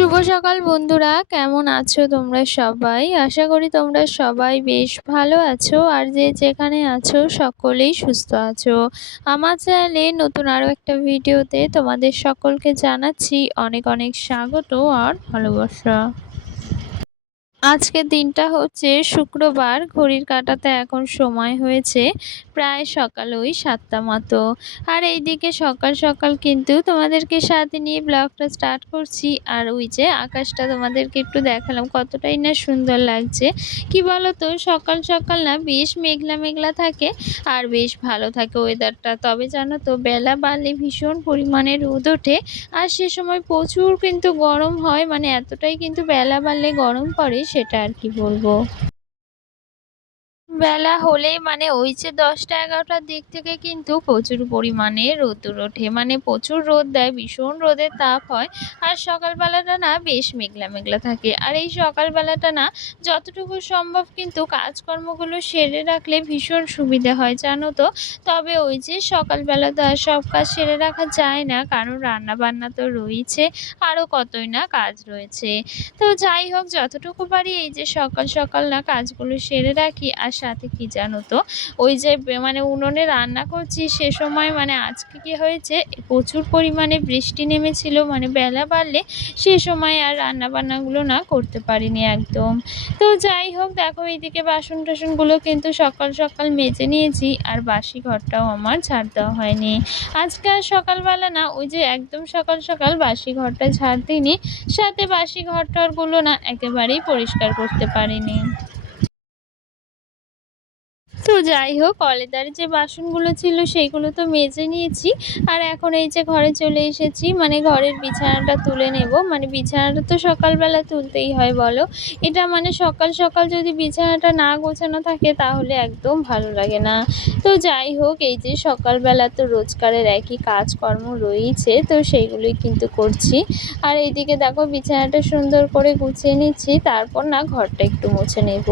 শুভ সকাল বন্ধুরা, কেমন আছো তোমরা সবাই? আশা করি তোমরা সবাই বেশ ভালো আছো আর যে যেখানে আছো সকলেই সুস্থ আছো। আমার চ্যানেলে নতুন আরও একটা ভিডিওতে তোমাদের সকলকে জানাচ্ছি অনেক অনেক স্বাগত আর ভালোবাসা। আজকের দিনটা হচ্ছে শুক্রবার, ঘড়ির কাঁটাতে এখন সময় হয়েছে প্রায় সকাল ওই ৭টা মতো। আর এইদিকে সকাল সকাল কিন্তু তোমাদেরকে সাথে নিয়ে ব্লগটা স্টার্ট করছি। আর ওই যে আকাশটা তোমাদেরকে একটু দেখালাম, কতটাই না সুন্দর লাগছে। কি বলো তো, সকাল সকাল না বেশ মেঘলা মেঘলা থাকে আর বেশ ভালো থাকে ওয়েদারটা। তবে জানো তো, বেলা বাড়লে ভীষণ পরিমাণে রোদ ওঠে আর সে সময় প্রচুর কিন্তু গরম হয়, মানে এতটাই কিন্তু বেলা বাড়লে গরম পড়ে সেটা আর কি বলবো। বেলা হলেই মানে ওই যে ১০টা-১১টার দিক থেকে কিন্তু প্রচুর পরিমাণে রোদ্দুর ওঠে, মানে প্রচুর রোদ দেয়, ভীষণ রোদের তাপ হয়। আর সকালবেলাটা না বেশ মেঘলা মেঘলা থাকে। আর এই সকালবেলাটা না যতটুকু সম্ভব কিন্তু কাজকর্মগুলো সেরে রাখলে ভীষণ সুবিধে হয় জানো তো। তবে ওই যে সকালবেলা তো আর সব কাজ সেরে রাখা যায় না, কারণ রান্না বান্না তো রয়েছে, আরও কতই না কাজ রয়েছে। তো যাই হোক, যতটুকু পারি এই যে সকাল সকাল না কাজগুলো সেরে রাখি। আর সাথে কি জানো তো, ওই যে মানে উনুনে রান্না করছি সে সময় মানে আজকে কি হয়েছে, প্রচুর পরিমাণে বৃষ্টি নেমেছিল, মানে বেলা বাড়লে সে সময় আর রান্না বান্নাগুলো না করতে পারিনি একদম। তো যাই হোক, দেখো এইদিকে বাসন টাসনগুলো কিন্তু সকাল সকাল মেজে নিয়েছি আর বাসি ঘরটাও আমার ঝাড় দেওয়া হয়নি। আজকে আর সকালবেলা না ওই যে একদম সকাল সকাল বাসি ঘরটা ঝাড় দিইনি, সাথে বাসি ঘর-টরগুলো না একেবারেই পরিষ্কার করতে পারিনি। তো যাই হোক, কলেদার যে বাসনগুলো ছিল সেইগুলো তো মেজে নিয়েছি। আর এখন এই যে ঘরে চলে এসেছি, মানে ঘরের বিছানাটা তুলে নেব। মানে বিছানাটা তো সকালবেলা তুলতেই হয় বলো। এটা মানে সকাল সকাল যদি বিছানাটা না গোছানো থাকে তাহলে একদম ভালো লাগে না। তো যাই হোক, এই যে সকালবেলা তো রোজকারের একই কাজকর্ম রয়েইছে, তো সেইগুলোই কিন্তু করছি। আর এইদিকে দেখো বিছানাটা সুন্দর করে গুছিয়ে নিচ্ছি, তারপর না ঘরটা একটু মুছে নেব।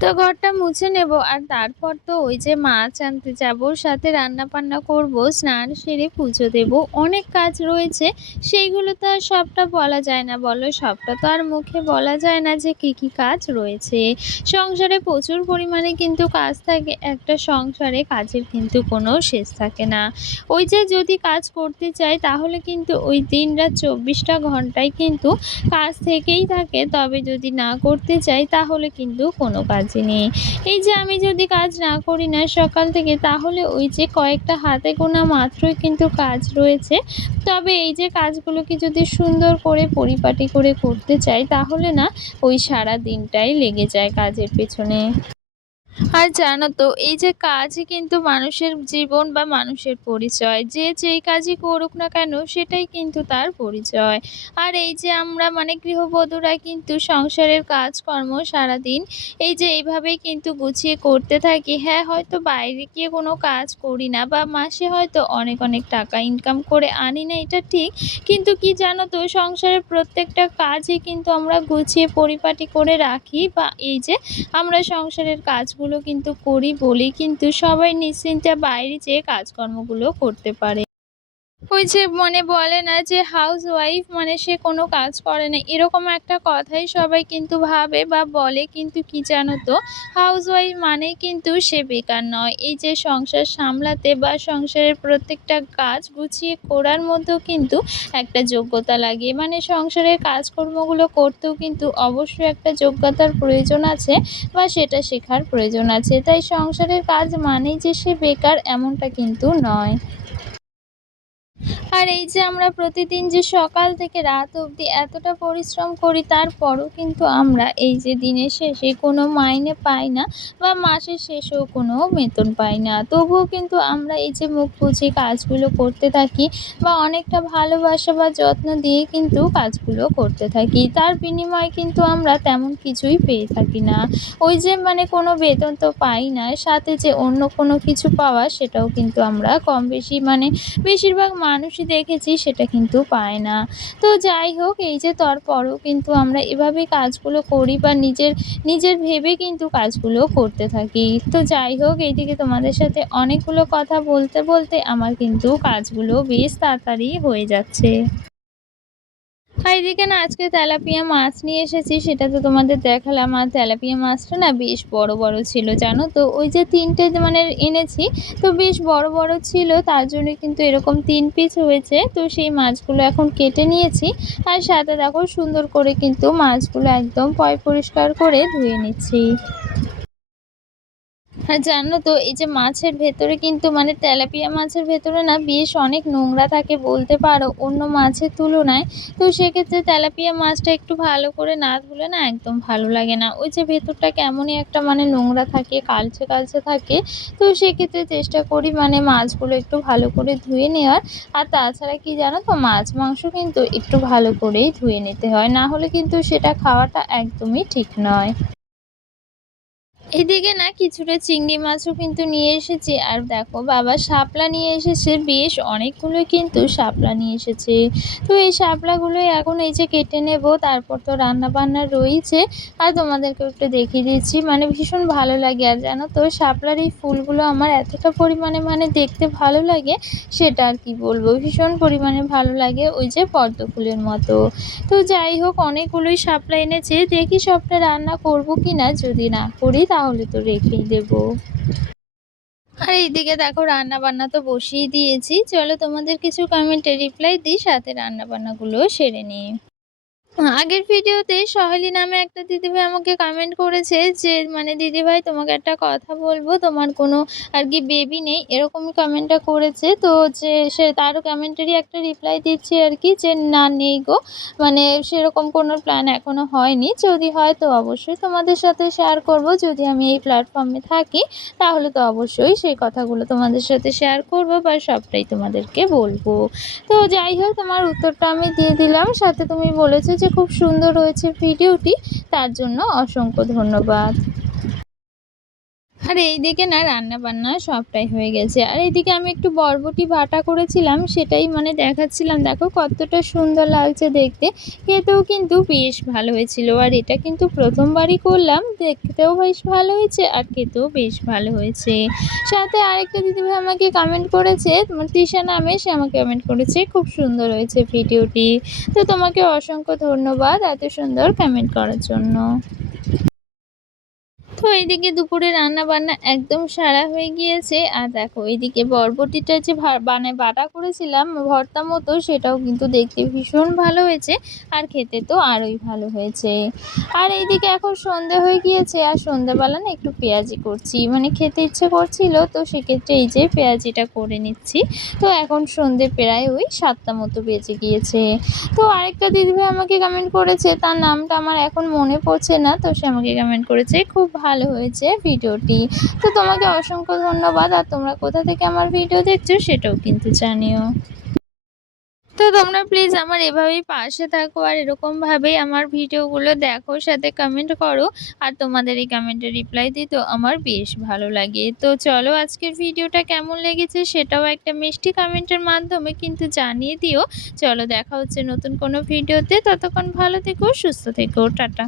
তো ঘরটা মুছে নেব আর তারপর তো ওই যে মাছ আনতে যাব, সাথে রান্না বান্না করব, স্নান সেরে পুজো দেব, অনেক কাজ রয়েছে। সেইগুলো তো আর সবটা বলা যায় না বলো, সবটা তো আর মুখে বলা যায় না যে কি কি কাজ রয়েছে। সংসারে প্রচুর পরিমাণে কিন্তু কাজ থাকে, একটা সংসারে কাজের কিন্তু কোনো শেষ থাকে না। ওই যে যদি কাজ করতে চাই তাহলে কিন্তু ওই দিনরাত ২৪টা ঘন্টায় কিন্তু কাজ থেকেই থাকে, তবে যদি না করতে চাই তাহলে কিন্তু কোনো কাজই নেই। এই যে আমি যদি কাজ না করি না সকাল থেকে, তাহলে ওই যে কয়েকটা হাতে গোনা মাত্রই কিন্তু কাজ রয়েছে। তবে এই যে কাজগুলোকে যদি সুন্দর করে পরিপাটি করে করতে চাই তাহলে না ওই সারা দিনটাই লেগে যায় কাজের পেছনে। আর জানো তো, এই যে কাজই কিন্তু মানুষের জীবন বা মানুষের পরিচয়। যে যেই কাজই করুক না কেন সেটাই কিন্তু তার পরিচয়। আর এই যে আমরা মানে গৃহবধূরা কিন্তু সংসারের কাজকর্ম সারাদিন এই যে এইভাবেই কিন্তু গুছিয়ে করতে থাকি। হ্যাঁ, হয়তো বাইরে গিয়ে কোনো কাজ করি না বা মাসে হয়তো অনেক অনেক টাকা ইনকাম করে আনি না, এটা ঠিক। কিন্তু কি জানো তো, সংসারের প্রত্যেকটা কাজই কিন্তু আমরা গুছিয়ে পরিপাটি করে রাখি, বা এই যে আমরা সংসারের কাজগুলো কিন্তু করি বলেই কিন্তু সবাই নিশ্চিন্তে বাইরে যেয়ে কাজকর্মগুলো করতে পারে। ওই যে মানে বলে না যে হাউসওয়াইফ মানে সে কোনো কাজ করে না, এরকম একটা কথাই সবাই কিন্তু ভাবে বা বলে। কিন্তু কি জানো তো, হাউসওয়াইফ মানেই কিন্তু সে বেকার নয়। এই যে সংসার সামলাতে বা সংসারের প্রত্যেকটা কাজ গুছিয়ে করার মধ্যেও কিন্তু একটা যোগ্যতা লাগে, মানে সংসারের কাজকর্মগুলো করতেও কিন্তু অবশ্যই একটা যোগ্যতার প্রয়োজন আছে বা সেটা শেখার প্রয়োজন আছে। তাই সংসারের কাজ মানেই যে সে বেকার এমনটা কিন্তু নয়। আর এই যে আমরা প্রতিদিন যে সকাল থেকে রাত অবধি এতটা পরিশ্রম করি, তারপরও কিন্তু আমরা এই যে দিনের শেষে কোনো মাইনে পাই না বা মাসের শেষেও কোনো বেতন পাই না। তবুও কিন্তু আমরা এই যে মুখ বুজে কাজগুলো করতে থাকি বা অনেকটা ভালোবাসা বা যত্ন দিয়ে কিন্তু কাজগুলো করতে থাকি। তার বিনিময়ে কিন্তু আমরা তেমন কিছুই পেয়ে থাকি না। ওই যে মানে কোনো বেতন তো পাই না, সাথে যে অন্য কোনো কিছু পাওয়া সেটাও কিন্তু আমরা কম বেশি মানে বেশিরভাগ মানুষই দেখেছি সেটা কিন্তু পায় না। তো যাই হোক, এই যে তারপরেও কিন্তু আমরা এভাবেই কাজগুলো করি বা নিজের ভেবে কিন্তু কাজগুলো করতে থাকি। তো যাই হোক, এইদিকে তোমাদের সাথে অনেকগুলো কথা বলতে বলতে আমার কিন্তু কাজগুলো বেশ তাড়াতাড়ি হয়ে যাচ্ছে। আর এদিকে না আজকে তেলাপিয়া মাছ নিয়ে এসেছি, সেটা তো তোমাদের দেখালাম। আর তেলাপিয়া মাছটা না বেশ বড়, বড় ছিল জানো তো? ওই যে ৩ টে মানে এনেছি, তো বেশ বড়, বড় ছিল, তার জন্য কিন্তু এরকম ৩ পিস হয়েছে। তো সেই মাছগুলো এখন কেটে নিয়েছি। আর সাথে দেখো সুন্দর করে কিন্তু মাছগুলো একদম পরিষ্কার করে ধুয়ে নিচ্ছি। আর জানো তো এই যে মাছের ভেতরে কিন্তু মানে তেলাপিয়া মাছের ভেতরে না বেশ অনেক নোংরা থাকে বলতে পারো অন্য মাছের তুলনায়। তো সেক্ষেত্রে তেলাপিয়া মাছটা একটু ভালো করে না ধুলে না একদম ভালো লাগে না। ওই যে ভেতরটা কেমনই একটা মানে নোংরা থাকে, কালচে, কালচে থাকে। তো সেক্ষেত্রে চেষ্টা করি মানে মাছগুলো একটু ভালো করে ধুয়ে নেওয়ার। আর তাছাড়া কি জানো তো মাছ, মাংস কিন্তু একটু ভালো করেই ধুয়ে নিতে হয়। না হলে কিন্তু সেটা খাওয়াটা একদমই ঠিক নয়। এদিকে না কিছুটা চিংড়ি মাছও কিন্তু নিয়ে এসেছি। আর দেখো বাবা শাপলা নিয়ে এসেছে, বেশ অনেকগুলোই কিন্তু শাপলা নিয়ে এসেছে। তো এই শাপলাগুলোই এখন এই যে কেটে নেব, তারপর তো রান্না বান্না রয়েছে। আর তোমাদেরকে একটু দেখিয়ে দিচ্ছি, মানে ভীষণ ভালো লাগে। আর জানো তো শাপলার এই ফুলগুলো আমার এতটা পরিমাণে মানে দেখতে ভালো লাগে, সেটা আর কি বলবো, ভীষণ পরিমাণে ভালো লাগে, ওই যে পদ্ম ফুলের মতো। তো যাই হোক অনেকগুলোই শাপলা এনেছে, দেখি সবটা রান্না করব কিনা, যদি না করি তাহলে তো রেখেই দেবো। আর এইদিকে দেখো রান্না বান্না তো বসিয়ে দিয়েছি, চলো তোমাদের কিছু কমেন্টে রিপ্লাই দিই, সাথে রান্না বান্নাগুলোও সেরে নিই। আগের ভিডিওতে সহেলি নামে একটা দিদিভাই আমাকে কমেন্ট করেছে যে মানে দিদিভাই তোমাকে একটা কথা বলবো, তোমার কোনো আর কি বেবি নেই, এরকমই কমেন্টটা করেছে। তো যে সে তারও কমেন্টেরই একটা রিপ্লাই দিচ্ছি আর কি, যে না নেই গো, মানে সেরকম কোনো প্ল্যান এখনো হয়নি, যদি হয় তো অবশ্যই তোমাদের সাথে শেয়ার করব। যদি আমি এই প্ল্যাটফর্মে থাকি তাহলে তো অবশ্যই সেই কথাগুলো তোমাদের সাথে শেয়ার করব বা সবটাই তোমাদেরকে বলবো। তো যাই হোক তোমার উত্তরটা আমি দিয়ে দিলাম, সাথে তুমি বলেছো যে খুব সুন্দর হয়েছে ভিডিওটি, তার জন্য অসংখ্য ধন্যবাদ। আর এইদিকে না রান্না-বান্না সবটাই হয়ে গেছে। আর এইদিকে আমি একটু বরবটি বাটা করেছিলাম, সেটাই মানে দেখাচ্ছিলাম। দেখো কতটা সুন্দর লাগছে দেখতে। খেতেও কিন্তু বেশ ভালো হয়েছিল। আর এটা কিন্তু ১ম বারই করলাম। দেখতেও বেশ ভালো হয়েছে আর খেতেও বেশ ভালো হয়েছে। সাথে আরেকটা দিদিভাই আমাকে কমেন্ট করেছে, তৃষা নামে, সে আমাকে কমেন্ট করেছে, "খুব সুন্দর হয়েছে ভিডিওটি।" তো তোমাকে অসংখ্য ধন্যবাদ এত সুন্দর কমেন্ট করার জন্য। তো এইদিকে দুপুরে রান্না-বান্না একদম সারা হয়ে গিয়েছে। আর দেখো এইদিকে বরবটিটা যে বাটা করেছিলাম ভর্তা মতো, সেটাও কিন্তু দেখতে ভীষণ ভালো হয়েছে। আর খেতে তো আরোই ভালো হয়েছে। আর এইদিকে এখন সন্ধে হয়ে গিয়েছে, আর সন্ধ্যেবেলা না একটু পেঁয়াজি করছি। মানে খেতে ইচ্ছে করছিল, তো সেক্ষেত্রে এই যে পেঁয়াজিটা করে নিচ্ছি। তো এখন সন্ধে প্রায় ওই ৭টা মতো বেজে গিয়েছে। তো আরেকটা দিদিভাই আমাকে কমেন্ট করেছে, তার নামটা আমার এখন মনে পড়ছে না। তো সে আমাকে কমেন্ট করেছে, "খুব ভালো হয়েছে ভিডিওটি।" তো তোমাকে অসংখ্য ধন্যবাদ। আর তোমরা কোথা থেকে আমার ভিডিও দেখছো সেটাও কিন্তু জানিও। তো তোমরা প্লিজ আমার এভাবেই পাশে থাকো আর এরকমভাবেই আমার ভিডিওগুলো দেখো, সাথে কমেন্ট করো। আর তোমাদের এই কমেন্টের রিপ্লাই দিতেও আমার বেশ ভালো লাগে। তো চলো আজকের ভিডিওটা কেমন লেগেছে সেটাও একটা মিষ্টি কমেন্টের মাধ্যমে কিন্তু জানিয়ে দিও। চলো দেখা হচ্ছে নতুন কোনো ভিডিওতে, ততক্ষণ ভালো থেকো, সুস্থ থেকো, টাটা।